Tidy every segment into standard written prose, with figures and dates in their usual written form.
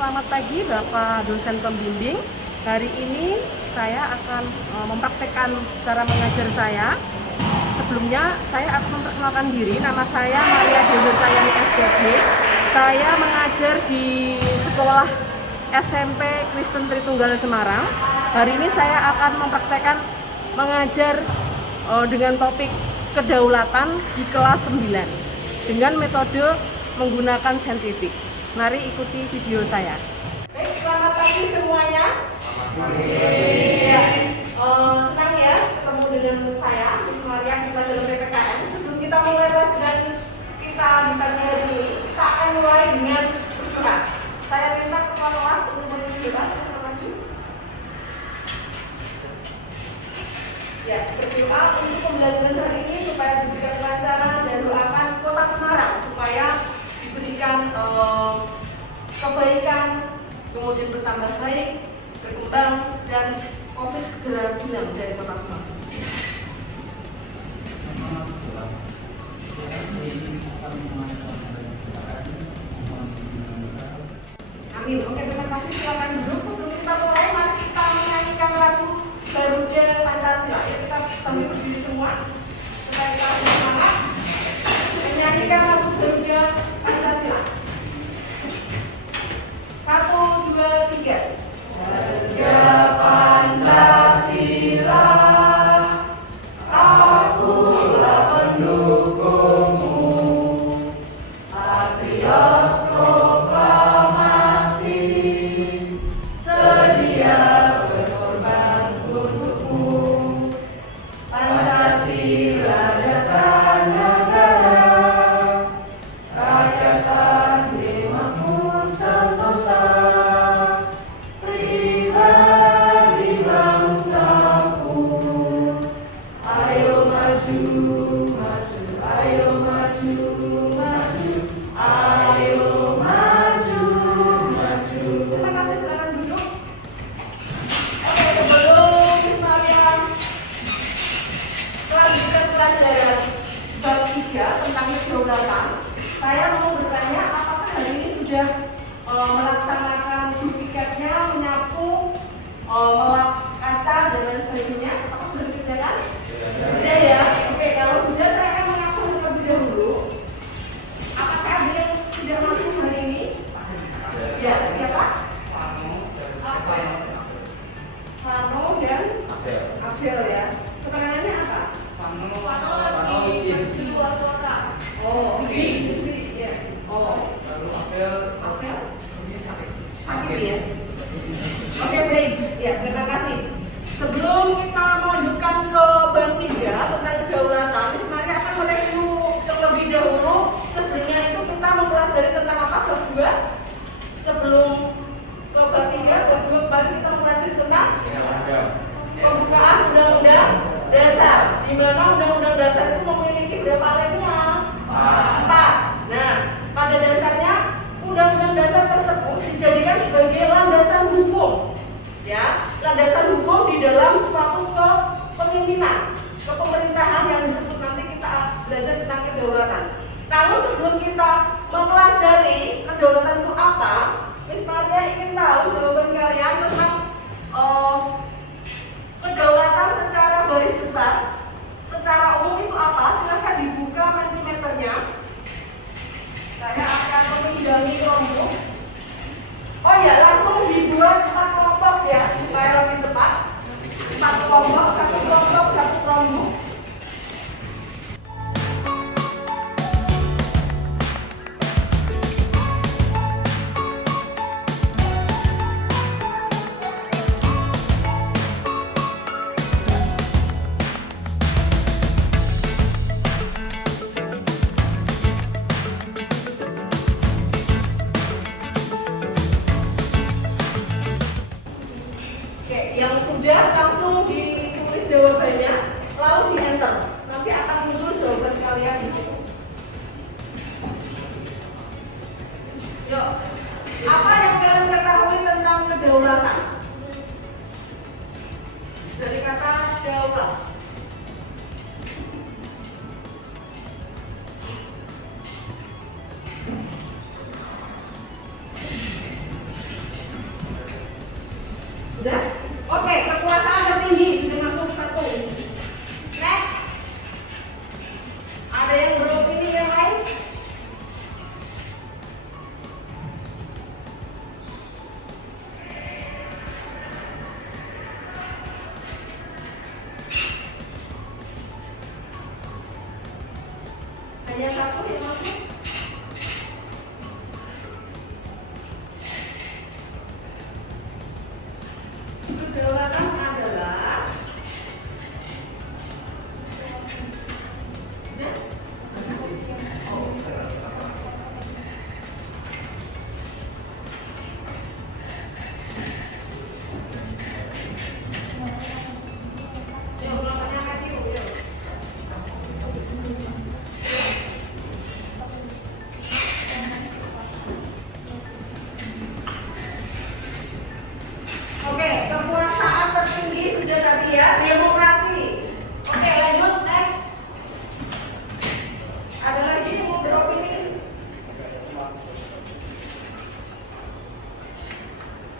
Selamat pagi Bapak dosen pembimbing. Hari ini saya akan mempraktekkan cara mengajar saya. Sebelumnya saya akan memperkenalkan diri. Nama saya Maria Dewi Tayani SPG. Saya mengajar di sekolah SMP Kristen Tritunggal Semarang. Hari ini saya akan mempraktekkan mengajar dengan topik kedaulatan di kelas 9 dengan metode menggunakan saintifik. Mari ikuti video saya. Baik, selamat pagi semuanya. Ya, senang ya ketemu dengan saya, Miss Maria, kita dalam PPKN. Sebelum kita mulai pelajaran kita di pagi hari ini, kita akan mulai dengan berdoa. Saya minta kepala kelas untuk memimpin doa. Maju. Ya, berdoa untuk pembelajaran hari ini supaya diberikan kelancaran dan doakan Kota Semarang supaya diberikan kebaikan, kemudian bertambah baik, berkembang, dan COVID segera hilang dari Kota Semarang. Amin. Oke, terima kasih. Silakan duduk. Sebelum kita mulai, mari kita menyanyikan lagu Garuda Pancasila. Ya, kita sambil berdiri semua supaya kita lebih semangat menyanyikan lagu Garuda Pancasila. 1, 2, 3. Garuda Pancasila, akulah pendukungmu, patriot proklamasi, sedia berkorban untukmu. Pancasila dasar negara, rakyat adil makmur sentosa, pribadi bangsaku. Ayo maju, maju, ayo maju, maju, ayo maju, maju. Terima kasih, silakan duduk. Oke, sebelum Miss Maria melanjutkan pelajaran bab 3 tentang kedaulatan, saya mau bertanya, apakah hari ini sudah melaksanakan duplikatnya, menyapu, melap kaca, dan lain sebagainya? Apakah sudah dikerjakan? Sudah ya? Oke, kalau sudah saya akan mengabsen terlebih dahulu. Apakah ada yang tidak masuk hari ini? Ya, siapa? Fano dan Abel ya. Keterangannya apa? Fano lagi di luar kota. Oh, oke. Ya. Oh. Lalu Abel sakit ya. Oke, baik. Ya, terima kasih. Sebelum kita melanjutkan ke bab 3 tentang kedaulatan, Miss Maria akan mereview terlebih dahulu. Sebelumnya itu kita mempelajari tentang apa bab 2? Sebelum ke bab 3, bab 2 kemarin kita mempelajari tentang pembukaan Undang-Undang Dasar. Di mana Undang-Undang Dasar itu memiliki berapa lemnya? 4. Nah, pada dasarnya Undang-Undang Dasar tersebut dijadikan sebagai landasan hukum, ya, landasan hukum di dalam suatu kepemimpinan, kepemerintahan yang disebut nanti kita belajar tentang kedaulatan. Namun sebelum kita mempelajari kedaulatan itu apa, Miss Maria ingin tahu jawaban kalian tentang kedaulatan secara garis besar, secara umum itu apa? Silahkan dibuka Mentimeternya. Saya akan meminjami kelompok. Oh ya, langsung dibuat 4 kelompok ya, supaya lebih cepat. 4 kelompok, 1 kelompok, 1 kelompok. Yang sudah langsung ditulis jawabannya, lalu di enter. Nanti akan muncul jawaban kalian di situ. Yuk, apa yang kalian ketahui tentang kedaulatan? Dari kata daulat. hanya satu yang masuk. Kedaulatan adalah kekuasaan tertinggi sudah tadi ya, demokrasi. Oke, lanjut next. Ada lagi yang mau beropini?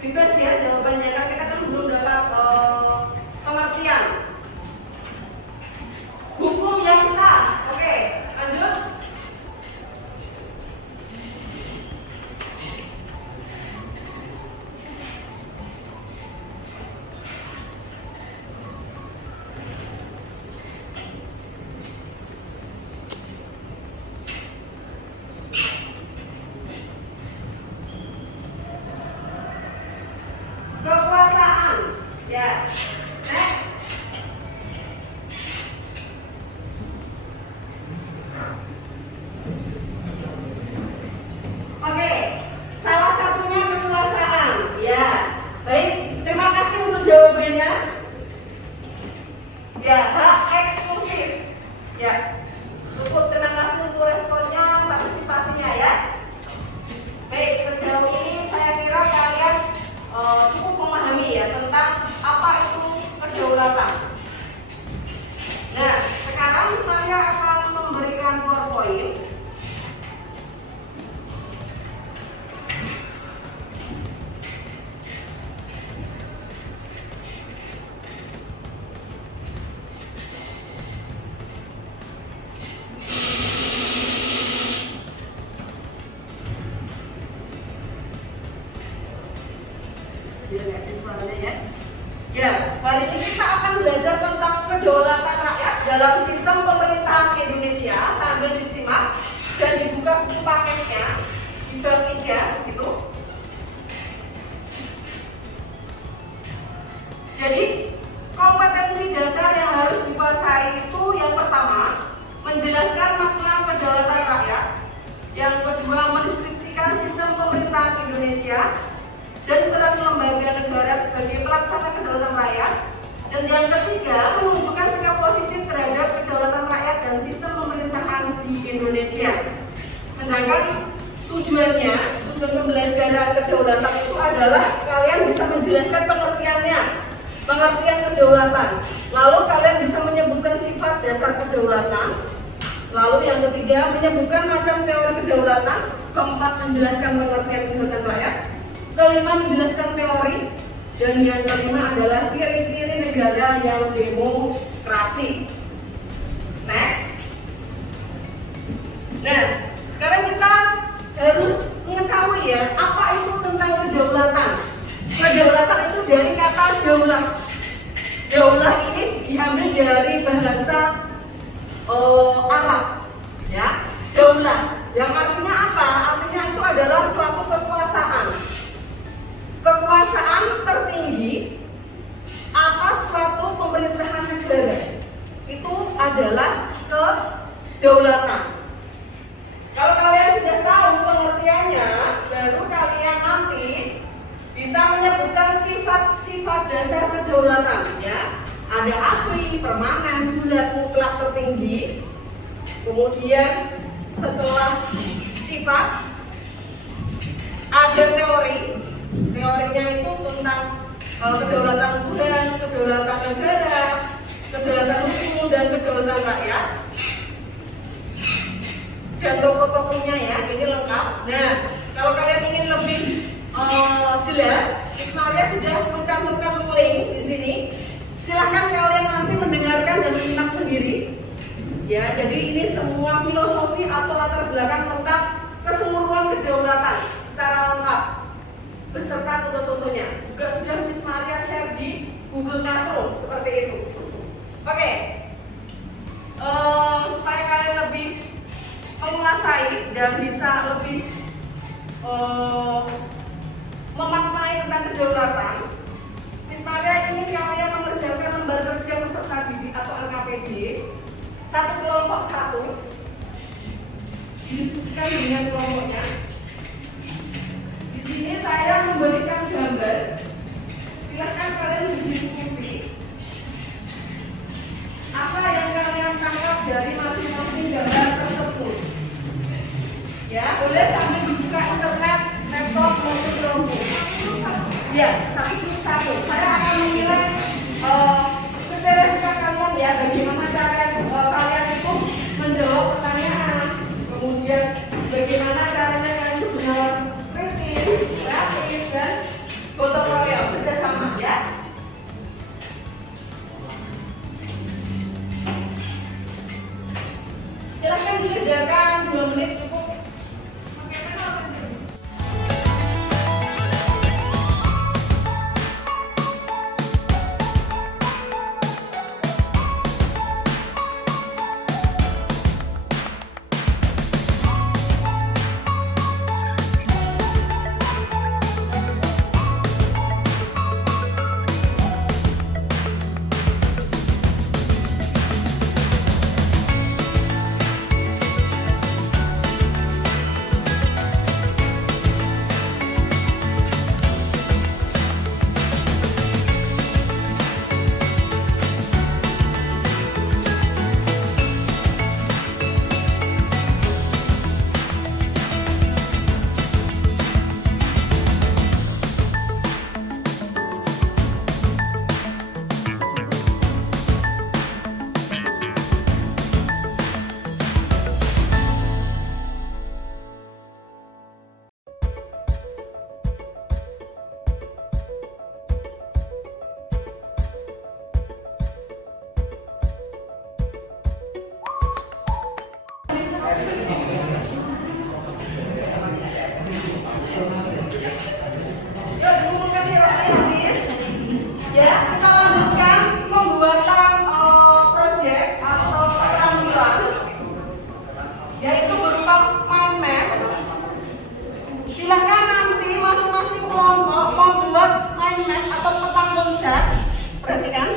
Bebas ya jawabannya, kan kita kan belum dapat pengertian. Hukum yang sah. Oke, lanjut. Kekuasaan. Ya. Next. Oke, salah satunya kekuasaan. Ya. Baik, terima kasih untuk jawabannya. Ya, hak eksklusif. Ya. Cukup, terima kasih untuk responnya, partisipasinya ya. Baik, sejauh ini saya kira kalian cukup memahami ya tentang apa itu kedaulatan. Nah, sekarang saya akan memberikan PowerPoint. Ya, hari ini kita akan belajar tentang kedaulatan rakyat dalam sistem pemerintahan Indonesia. Sambil disimak dan dibuka buku paketnya di bab 3 gitu. Jadi kompetensi dasar yang harus dikuasai itu yang pertama menjelaskan makna kedaulatan rakyat, yang kedua mendeskripsikan sistem pemerintahan Indonesia dan peran lembaga negara sebagai pelaksana kedaulatan rakyat, dan yang ketiga menunjukkan sikap positif terhadap kedaulatan rakyat dan sistem pemerintahan di Indonesia. Sedangkan tujuan pembelajaran kedaulatan itu adalah kalian bisa menjelaskan pengertian kedaulatan, lalu kalian bisa menyebutkan sifat dasar kedaulatan, lalu yang ketiga menyebutkan macam teori kedaulatan, keempat menjelaskan pengertian kedaulatan rakyat, kelima menjelaskan teori, dan yang kelima adalah ciri-ciri negara yang demokrasi. Next. Nah, sekarang kita harus mengetahui ya apa itu tentang kedaulatan. Kedaulatan itu dari kata daulah. Daulah ini diambil dari bahasa Arab, ya. Daulah, yang artinya apa? Artinya itu adalah suatu kekuasaan. Kekuasaan tertinggi atas suatu pemerintahan negara itu adalah kedaulatan. Kalau kalian sudah tahu pengertiannya, baru kalian nanti bisa menyebutkan sifat-sifat dasar kedaulatan ya. Ada asli, permanen, bulat, mutlak, tertinggi. Kemudian setelah sifat ada teori. Teorinya itu tentang kedaulatan Tuhan, kedaulatan negara, kedaulatan umum, dan kedaulatan rakyat. Dan tokoh-tokohnya ya, ini lengkap. Nah, kalau kalian ingin lebih jelas, Ismaria sudah mencantumkan link di sini. Silahkan kalian nanti mendengarkan dan menyimak sendiri. Ya, jadi ini semua filosofi atau latar belakang tentang keseluruhan kedaulatan secara lengkap, beserta contoh-contohnya. Juga sudah Miss Maria share di Google Classroom seperti itu. Oke, supaya kalian lebih Lembaga Kerja Peserta Didik atau LKPD, satu kelompok satu, didiskusikan dengan kelompoknya. Di sini saya memberikan gambar, silakan kalian berdiskusi. Apa yang kalian tangkap dari masing-masing gambar tersebut? Ya, boleh sambil dibuka internet, laptop, maupun Chromebook. Ya, satu. Saya akan menilai kriteria kalian ya, bagaimana cara kalian itu menjawab pertanyaan, kemudian bagaimana caranya kalian itu benar kritis, kreatif, dan gotong royong bersama ya. Silahkan dikerjakan 2 menit cukup. Silahkan nanti masing-masing kelompok membuat mind map atau peta konsep. Perhatikan,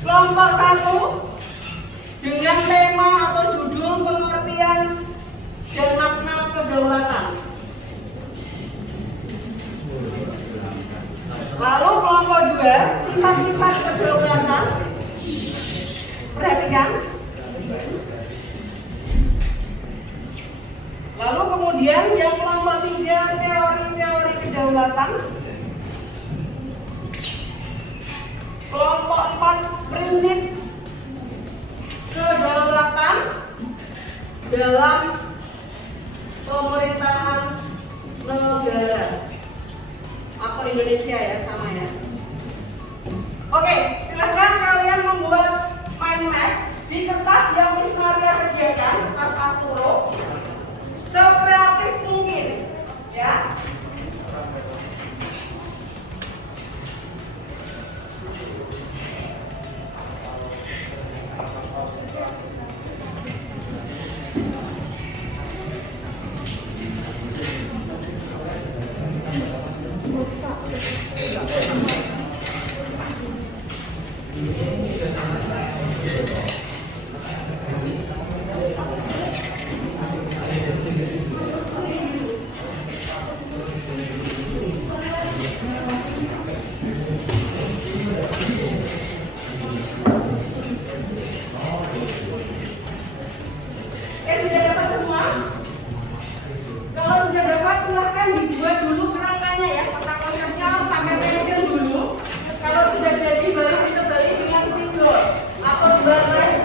kelompok 1 dengan tema atau judul pengertian dan makna kedaulatan. Lalu kelompok 2 sifat-sifat kedaulatan. Perhatikan. Lalu kemudian yang kelompok 3 teori-teori kedaulatan. Kelompok 4 prinsip kedaulatan dalam pemerintahan negara atau Indonesia ya, sama ya. Oke, silahkan kalian membuat mind map di kertas yang Miss Maria sediakan, kertas Asturo, sekreatif mungkin ya. Silahkan dibuat dulu kerangkanya ya, peta konsepnya pakai pensil dulu. Kalau sudah jadi baru ditebali dengan spidol atau baterai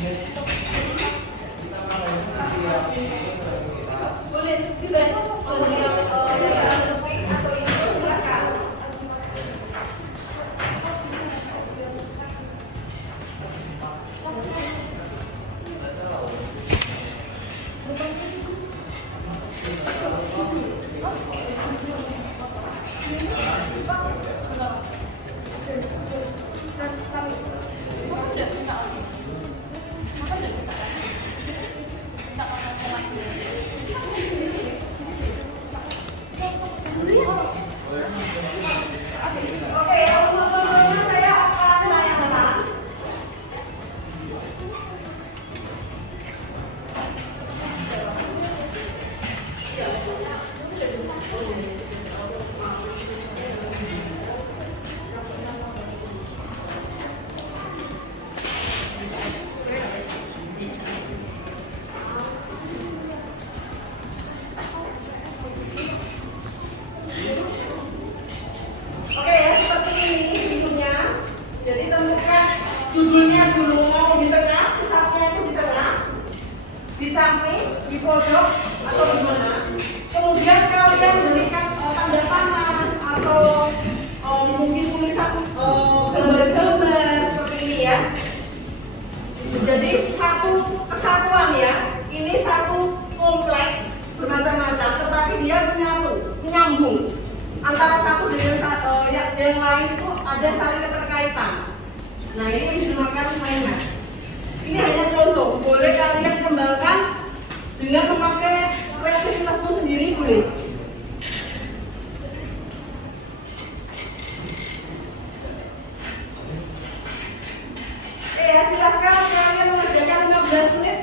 Boleh bebas kalau yang topik atau ini silakan. Oke, untuk teman-teman saya akan tanyakan. Oke ya, seperti ini videonya. Jadi temukan judulnya dulu di tengah, pusatnya itu di tengah, di samping, di pojok atau di mana. Kemudian kalian berikan tanda panah atau mungkin tulisan gambar-gambar seperti ini ya. Jadi satu kesatuan ya. Ini satu kompleks bermacam-macam, tetapi dia menyambung antara satu dengan yang lain itu ada saling keterkaitan. Nah ini dinamakan mainan. Ini hanya contoh, boleh kalian kembangkan dengan memakai kreativitasmu sendiri boleh. Ya silakan kalian mengerjakan 15 menit.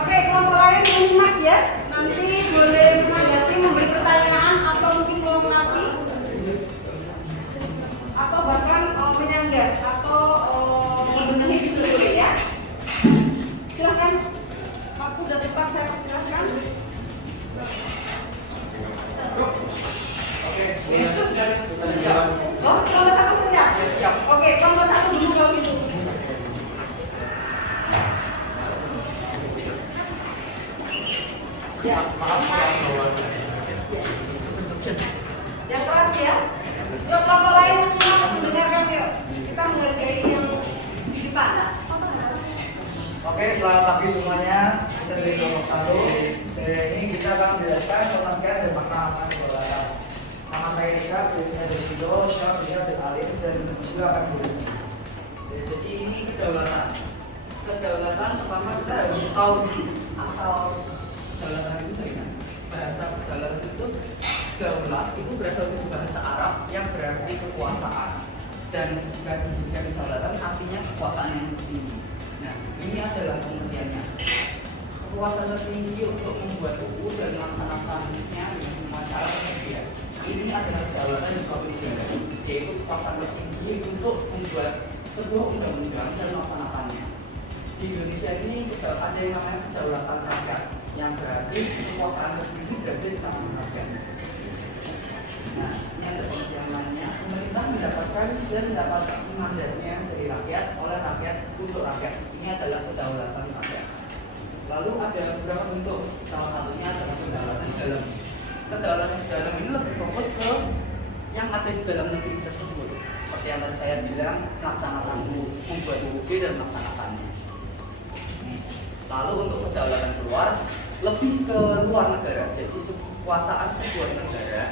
Oke, kelompok lain menyimak ya. Nanti boleh menanggapi, memberi pertanyaan atau mungkin melengkapi atau bahkan menyanggah atau membenahi juga boleh ya. Silahkan. Waktu sudah tepat, saya persilahkan. Oh, kelompok satu saja. Oke, kelompok satu dulu kalau gitu. Ya, yang keras ya. Yuk kelompok lain mendengarkan yuk. Kita menghargai yang di depan. Oke, selamat pagi semuanya. Kita dari kelompok 1. Dari ini kita akan menjelaskan pengertian dan makna kedaulatan. Nama saya Ika, pilihnya dari Sido, Syaf, Ika, Alim, dan juga akan dulu. Jadi ini kedaulatan. Kedaulatan pertama kita harus tahu asal kedaulatan itu dari mana. Bahasa kedaulatan itu daulat itu berasal dari bahasa Arab yang berarti kekuasaan. Dan jika dijadikan kedaulatan artinya kekuasaan yang tertinggi. Nah, ini adalah pengertiannya. Kekuasaan tertinggi untuk membuat UU dan melaksanakannya dengan semua cara tersedia. Ini adalah kedaulatan yang suatu negara, yaitu kekuasaan tertinggi untuk membuat sebuah undang-undang dan melaksanakannya. Di Indonesia ini ada yang namanya kedaulatan rakyat, yang berarti kekuasaan tertinggi berada di tangan rakyat. Nah, ini ada pengertian lainnya. Pemerintah mendapatkan dan mendapat mandatnya dari rakyat, oleh rakyat, untuk rakyat. Ini adalah kedaulatan rakyat. Lalu ada beberapa bentuk, salah satunya adalah kedaulatan dalam. Kedaulatan dalam ini lebih fokus ke yang ada di dalam negeri tersebut. Seperti yang tadi saya bilang, melaksanakan membuat UUD dan melaksanakannya. Lalu untuk kedaulatan keluar, lebih ke luar negara. Jadi kekuasaan sebuah negara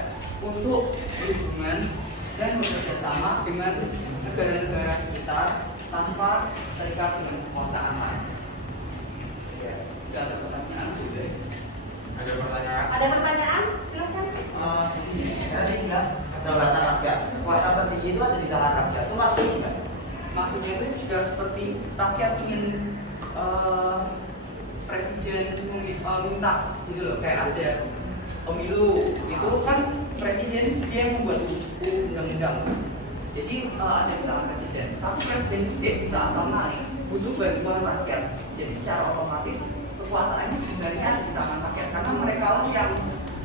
untuk berhubungan dan bekerja sama dengan negara-negara sekitar tanpa terikat dengan kekuasaan lain. Ya, tidak ada pertanyaan. Ada pertanyaan? Ada pertanyaan? Silakan. Jadi bilang kedaulatan rakyat, kekuasaan tertinggi itu ada di tangan rakyat. Itu maksudnya gimana? Maksudnya itu juga seperti rakyat ingin presiden minta gitu loh, kayak ada pemilu itu kan presiden dia yang membuat undang-undang. Jadi ada di tangan presiden, tapi presiden itu tidak bisa asal naik, butuh bantuan rakyat. Jadi secara otomatis kekuasaannya sebenarnya ada di tangan rakyat karena mereka lah yang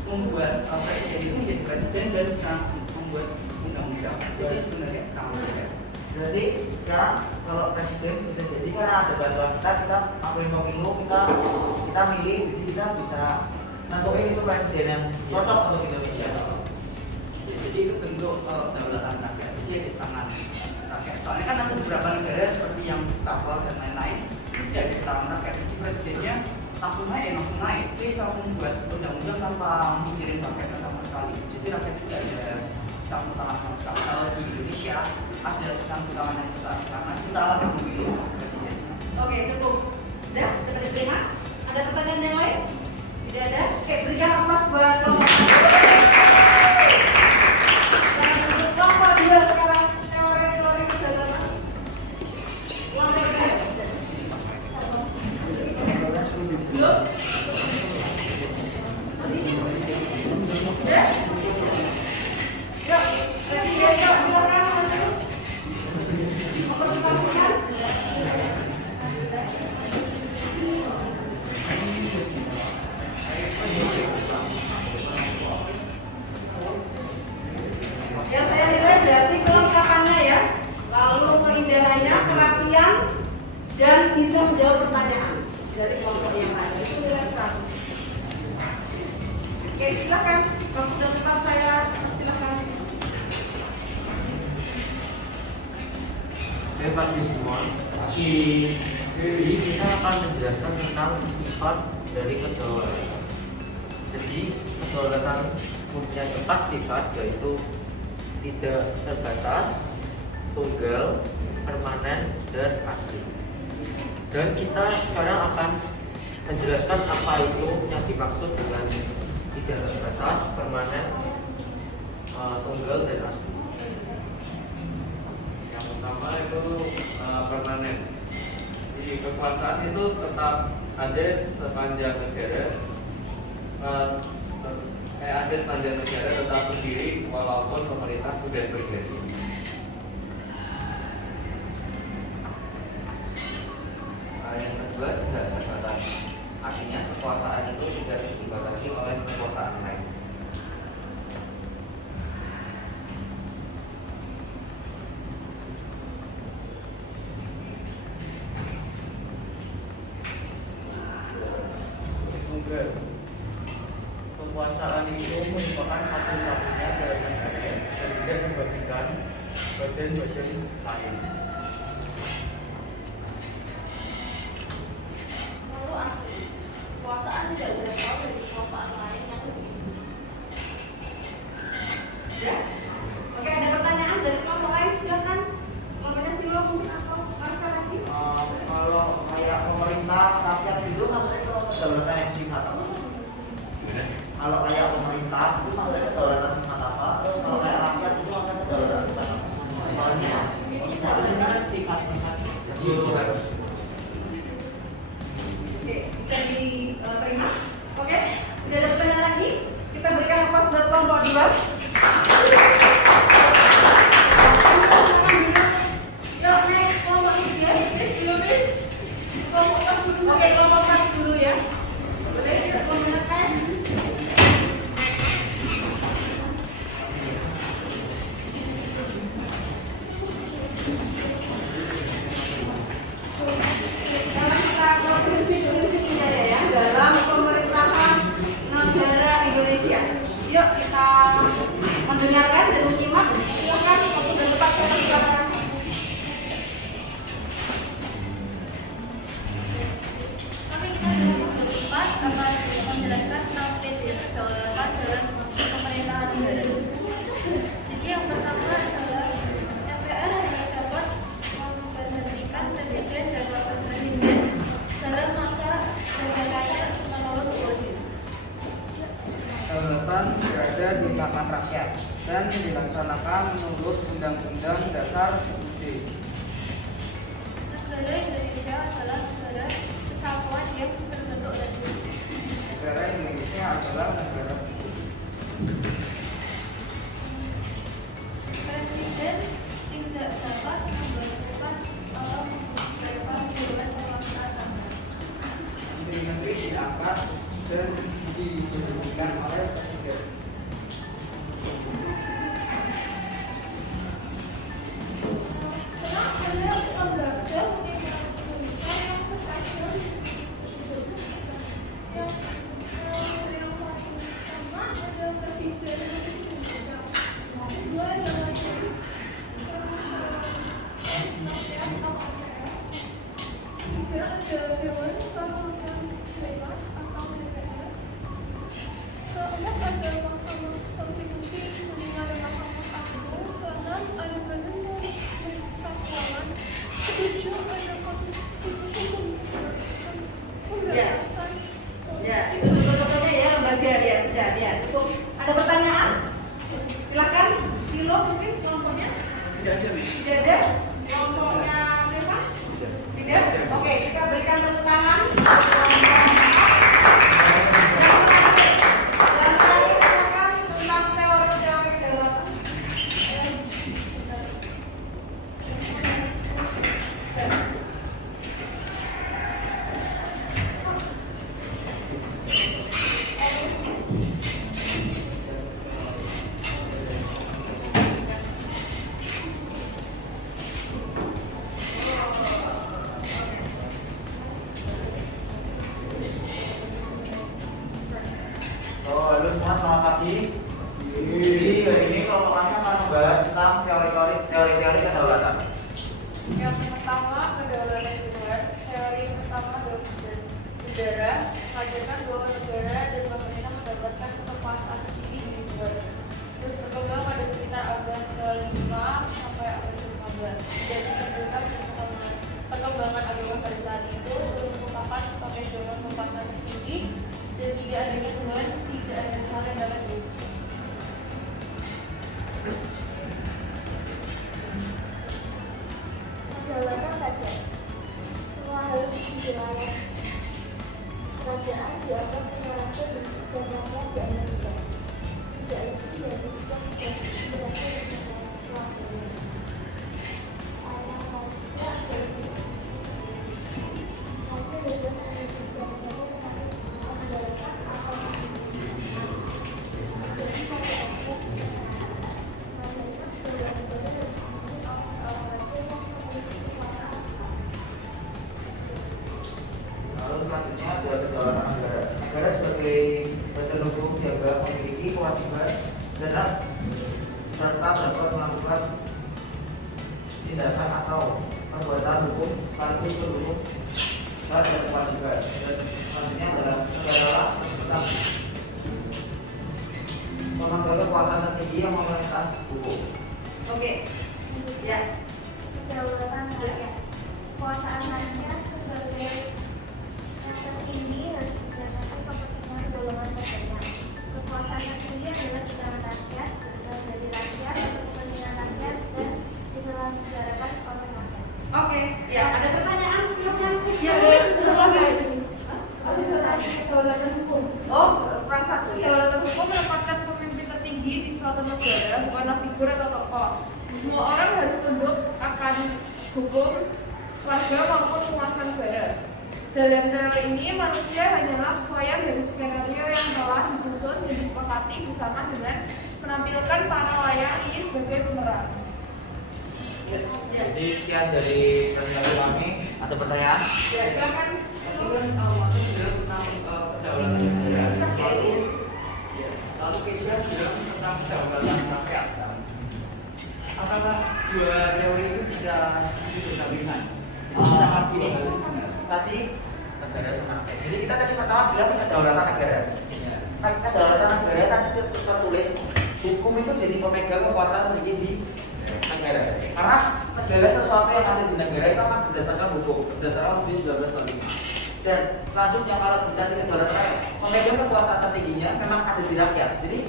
membuat presiden itu menjadi presiden dan bisa membuat undang-undang. Jadi sebenarnya di tangan rakyat. Jadi sekarang kalau presiden bisa jadi karena ada bantuan kita ngakuin pemilu, kita milih, jadi kita bisa nentuin itu presiden yang cocok untuk Indonesia. Jadi itu bentuk kedaulatan rakyat. Jadi di tangan rakyat. Soalnya kan ada beberapa negara seperti yang Kapal dan lain-lain itu tidak di tangan rakyat. Jadi presidennya langsung naik. Dia bisa membuat undang-undang tanpa mikirin rakyat sama sekali. Jadi rakyat tidak ada campur tangan sama sekali. Kalau di Indonesia ada campur tangan yang besar karena kita lah yang memilih presiden. Oke, cukup. Udah diterima? Ada pertanyaan yang lain? Tidak ada? Oke, berikan aplaus buat kelompok 1. Kelompok 2 sekarang teori kedaulatan. Kelompok 2. Belum? Udah? Yuk, presiden yuk, silakan. Mempresentasikan. Yang saya nilai berarti kelengkapannya ya, lalu keindahannya, kerapian, dan bisa menjawab pertanyaan dari kelompok yang lain. Itu nilai 100. Oke, silakan. Kalau sudah tepat saya silakan. Pagi semua. Ini kita akan menjelaskan tentang sifat dari kedaulatan. Jadi kedaulatan mempunyai 4 sifat, yaitu tidak terbatas, tunggal, permanen, dan asli. Dan kita sekarang akan menjelaskan apa itu yang dimaksud dengan tidak terbatas, permanen, tunggal, dan asli. Yang pertama itu permanen. Di kekuasaan itu tetap ada sepanjang negara, ada sepanjang negara tetap berdiri walaupun pemerintah sudah berganti. Yang kedua, tidak terbatas. Artinya kekuasaan itu tidak dibatasi oleh kekuasaan lain. Tunggal. Kekuasaan itu merupakan satu-satunya dari negara yang tidak membagikan bagian-bagian lain. Lalu asli, kekuasaan tidak berasal dari kekuasaan lain yang lebih. Ya. Oke, ada pertanyaan dari kelompok lain? Silakan. Kelompoknya Silo mungkin atau Marsa lagi? Kalau kayak pemerintah rakyat itu maksudnya itu kedaulatan yang sifat apa? Kalau kayak pemerintah itu maksudnya kedaulatan sifat apa? Terus kalau kayak rakyat itu maksudnya kedaulatan sifat apa? Soalnya kita ini kan mendengarkan dan menyimak. Silakan waktu dan tempat saya persilakan. Kami kita berempat akan menjelaskan tentang prinsip kedaulatan dalam pemerintahan negara. Jadi yang pertama adalah MPR hanya dapat memberhentikan presiden dan wakil presiden dalam masa jabatannya menurut wajib. Kedaulatan berada di tangan rakyat dan dilaksanakan menurut Undang-Undang Dasar UUD. Negara Indonesia adalah negara kesatuan yang terbentuk dan Negara Indonesia adalah negara Presiden tidak dapat memberhentikan atau membubarkan dewan perwakilan. Menteri Negeri diangkat dan diberhentikan oleh Presiden. Ya, itu contohnya ya lembaga ya sudah ya cukup. Ada pertanyaan? Silakan. Silo mungkin kelompoknya? Tidak ada. Kelompoknya Rima? Tidak. Oke, kita berikan tepuk tangan. Tentang teori-teori kedaulatan. Halo semua, selamat pagi. Jadi hari ini kelompok kami akan membahas tentang teori-teori kedaulatan. Yang pertama, kedaulatan bebas. Teori pertama adalah negara mengajarkan bahwa negara dan pemerintah mendapatkan kekuasaan sendiri di negara. Terus berkembang pada sekitar abad ke-5 sampai abad ke-15 dan menunjukkan perkembangan agama pada saat itu merupakan sebagai dorongan kekuasaan tinggi dan tidak adanya Tuhan, tidak ada hal yang dapat diukur. Kedaulatan kerajaan. Semua harus dilayani. Kerajaan dianggap mengatur dan rakyat dianggap tidak lebih dari yang berasal dari keluarga. Anak manusia dari hasil bebas Indonesia termasuk kedaulatan asal jadi pada aspek mayoritas kedaulatan negara Lalu selanjutnya adalah kedaulatan negara. Negara sebagai badan hukum juga memiliki kewajiban dan hak serta dapat melakukan tindakan atau perbuatan hukum sekaligus berhukum hak dan kewajiban. Dan selanjutnya adalah negara tentang memegang kekuasaan tertinggi yang memerintah hukum. Oke. Ya. kedaulatan rakyat. Kekuasaan rakyat sebagai yang tertinggi harus digunakan kepentingan golongan tertentu. Kekuasaan tertinggi adalah di tangan rakyat, berasal dari rakyat, untuk kepentingan rakyat dan diselenggarakan oleh rakyat. Oke. Ya, ada pertanyaan? Silakan. Ya, Kedaulatan hukum. Oh, kurang satu ya. Kedaulatan hukum menempatkan pemimpin tertinggi di suatu negara, bukanlah figur atau tokoh. Semua orang harus tunduk akan hukum, warga maupun penguasa negara. Dalam teori ini, manusia hanyalah wayang dari skenario yang telah disusun dan disepakati bersama dengan menampilkan para wayang ini sebagai pemeran. Yes. Jadi sekian dari presentasi kami. Ada pertanyaan? Ya, silakan. Kemudian maksud tentang kedaulatan negara. Lalu lalu Keisha bilang tentang kedaulatan rakyat kan. Apakah dua teori itu bisa bersamaan? Sangat gini tadi negara sama rakyat. Jadi kita tadi pertama bilang kedaulatan negara. Kedaulatan negara tadi tertulis hukum itu jadi pemegang kekuasaan tertinggi di negara. Karena segala sesuatu yang ada di negara itu akan berdasarkan hukum, berdasarkan UUD 1945. Dan selanjutnya kalau kita di kedaulatan rakyat, pemegang kekuasaan tertingginya memang ada di rakyat. Jadi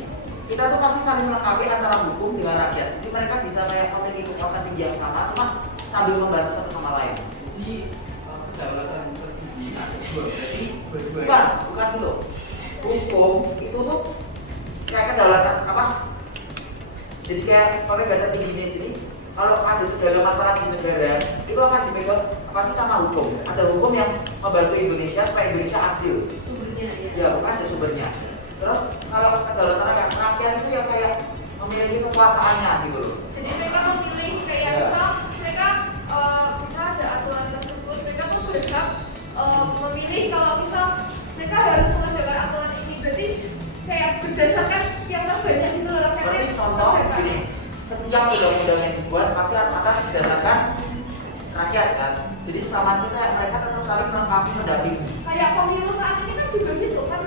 kita tuh pasti saling melengkapi antara hukum dengan rakyat. Jadi mereka bisa kayak memiliki kekuasaan tinggi yang sama, cuma sambil membantu satu sama lain. Jadi kedaulatan tertinggi ada dua, berarti berdua. Bukan dulu. Hukum itu tuh kayak kedaulatan apa? Jadi kayak pemegang tertingginya sini. Kalau ada segala masalah di negara itu akan dipegang pasti sama hukum. Ada hukum yang membantu Indonesia supaya Indonesia adil. Sumbernya ya. Ya, bukan ada sumbernya. Terus kalau kedaulatan rakyat itu yang kayak memiliki kekuasaannya gitu loh. Jadi mereka memilih kayak misal mereka bisa ada aturan tersebut, mereka pun berhak memilih kalau misal mereka harus mengerjakan aturan ini, berarti kayak berdasarkan yang terbanyak itu loh. Seperti contoh gini, setiap undang-undang yang dibuat pasti akan berdasarkan rakyat kan. Jadi selama juga mereka tetap saling melengkapi mendampingi. Kayak pemilu saat ini kan juga gitu kan,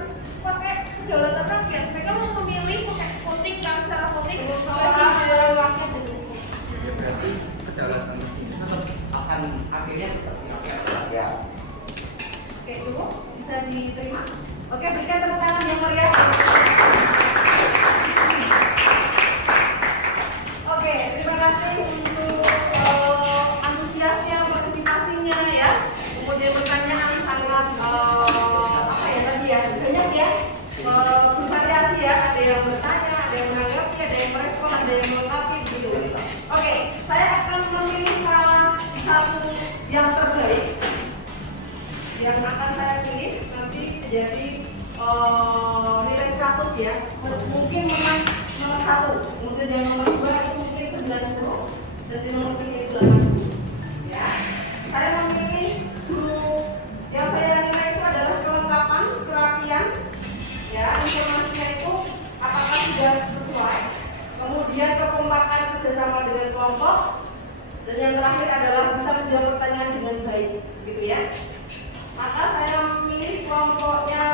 pakai kedaulatan rakyat. Mereka mau memilih pakai voting kan, secara voting dalam rakyat itu. Ya berarti kedaulatan ini tetap akan akhirnya seperti rakyat. Oke, itu bisa diterima. Oke, berikan tepuk tangan yang meriah. Oke, terima kasih untuk antusiasnya, partisipasinya ya. Kemudian pertanyaan sangat apa ya tadi ya, banyak ya, bervariasi ya. Ada yang bertanya, ada yang menanggapi, ada yang merespon, ada yang melengkapi gitu. Oke, saya akan memilih salah satu yang terbaik yang akan saya pilih nanti jadi nilai 100 ya. Mungkin menang nomor 1, kemudian yang nomor 2 itu mungkin 90 dan di nomor 3 itu 80 ya. Saya memilih grup yang saya nilai itu adalah kelengkapan, kerapian ya, informasinya itu apakah sudah sesuai, kemudian kekompakan kerjasama dengan kelompok, dan yang terakhir adalah bisa menjawab pertanyaan dengan baik gitu ya. Maka saya memilih kelompoknya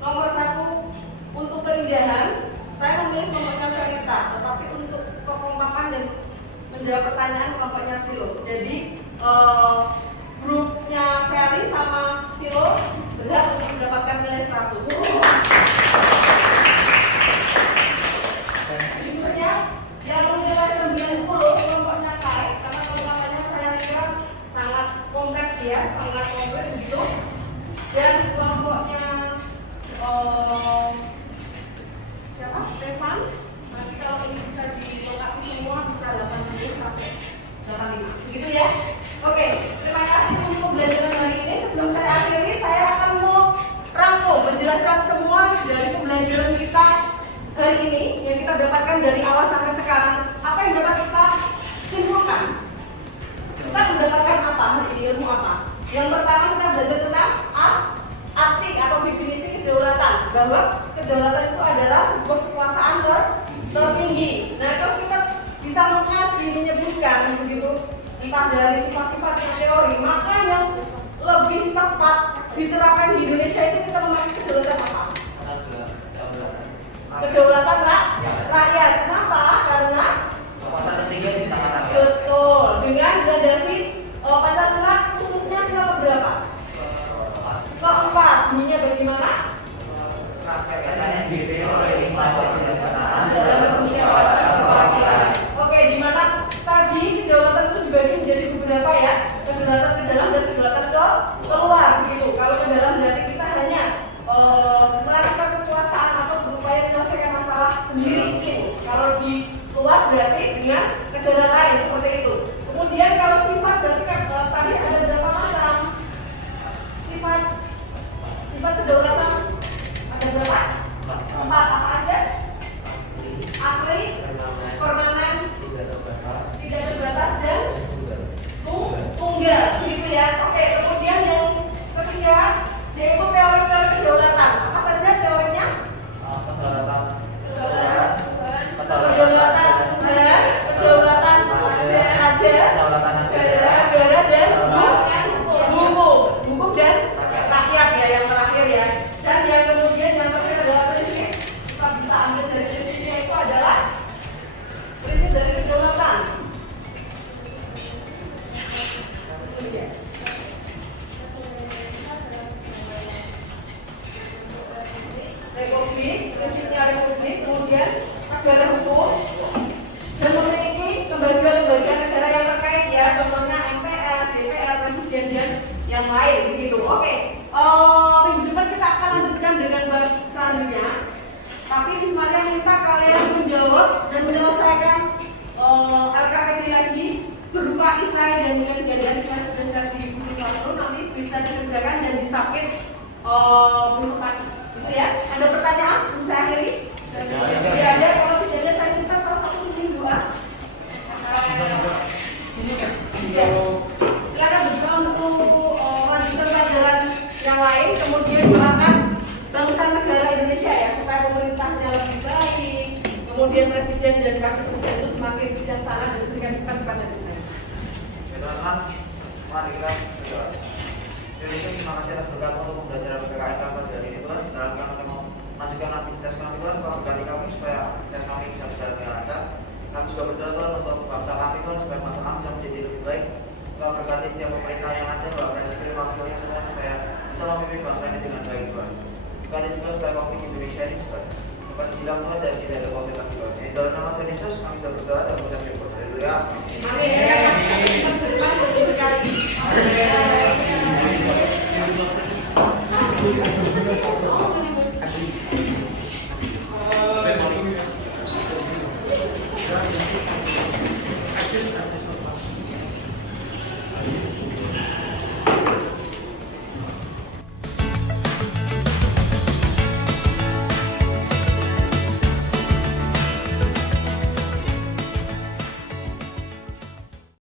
nomor 1 untuk keindahan. Saya memilih kelompoknya cerita, tetapi untuk kekompakan dan menjawab pertanyaan kelompoknya Silo. Jadi grupnya Feli sama Silo berhak untuk mendapatkan nilai 100. Berikutnya yang menilai 90 kelompoknya Kai, karena kelompoknya saya kira sangat kompleks ya, sangat kompleks gitu. Dan kelompoknya siapa? Stefan. Nanti kalau ini bisa dilengkapi semua bisa 80 sampai 85. Begitu ya. Oke, terima kasih untuk pembelajaran hari ini. Sebelum saya akhiri, saya akan mau rangkum menjelaskan semua dari pembelajaran kita hari ini yang kita dapatkan dari awal sampai sekarang. Apa yang dapat kita simpulkan? Kita mendapatkan apa hari ini, ilmu apa? Yang pertama kita belajar tentang arti atau definisi kedaulatan, bahwa kedaulatan itu adalah sebuah kekuasaan tertinggi. Nah, kalau kita bisa mengkaji, menyebutkan begitu, entah dari sifat-sifat yang teori, maka yang lebih tepat diterapkan di Indonesia itu kita memakai kedaulatan apa? Kedaulatan rakyat. Kenapa? Karena Kekuasaan tertinggi di tangan rakyat. betul, dengan gradasi Pancasila khususnya sila berapa? Keempat. Bunyinya bagaimana? Oke, di mana tadi kedaulatan itu dibagi menjadi beberapa ya, kedaulatan ke dalam dan kedaulatan ke keluar begitu. Kalau ke dalam berarti kita hanya melakukan kekuasaan atau berupaya menyelesaikan masalah sendiri gitu. Kalau kemudian negara hukum, dan memiliki lembaga-lembaga negara yang terkait ya, contohnya MPR, DPR, Presiden dan yang lain begitu. Oke, minggu depan kita akan lanjutkan dengan bab selanjutnya. Tapi Miss Maria minta kalian menjawab dan menyelesaikan LKPD lagi berupa Israel dan nilai kejadian yang sudah share di Google Classroom, nanti bisa dikerjakan dan disubmit besokan gitu ya. Ada pertanyaan sebelum saya akhiri? Ya ada, kalau tidak ada saya minta salah satu bimbing doa. Ya. Silakan berdoa untuk lanjutkan pelajaran yang lain, kemudian doakan bangsa negara Indonesia ya, supaya pemerintahnya lebih baik, kemudian presiden dan wakil presiden itu semakin bijaksana dan berikan hikmat kepada kita. Teman-teman, mari kita berdoa. Terima kasih, terima kasih atas berkat untuk pembelajaran PKN kami hari ini Tuhan. Dalam kami mau lanjutkan aktivitas kami Tuhan, Tuhan berkati kami supaya aktivitas kami bisa berjalan dengan lancar. Kami juga berdoa Tuhan untuk bangsa kami Tuhan supaya bangsa kami bisa menjadi lebih baik. Tuhan berkati setiap pemerintah yang ada, Bapak Presiden, wakilnya Tuhan supaya bisa memimpin bangsa ini dengan baik Tuhan. Berkati juga supaya COVID di Indonesia ini supaya dapat hilang Tuhan dan tidak ada COVID lagi Tuhan. Di dalam nama Tuhan Yesus kami sudah berdoa dan mengucap syukur. Haleluya. Amin.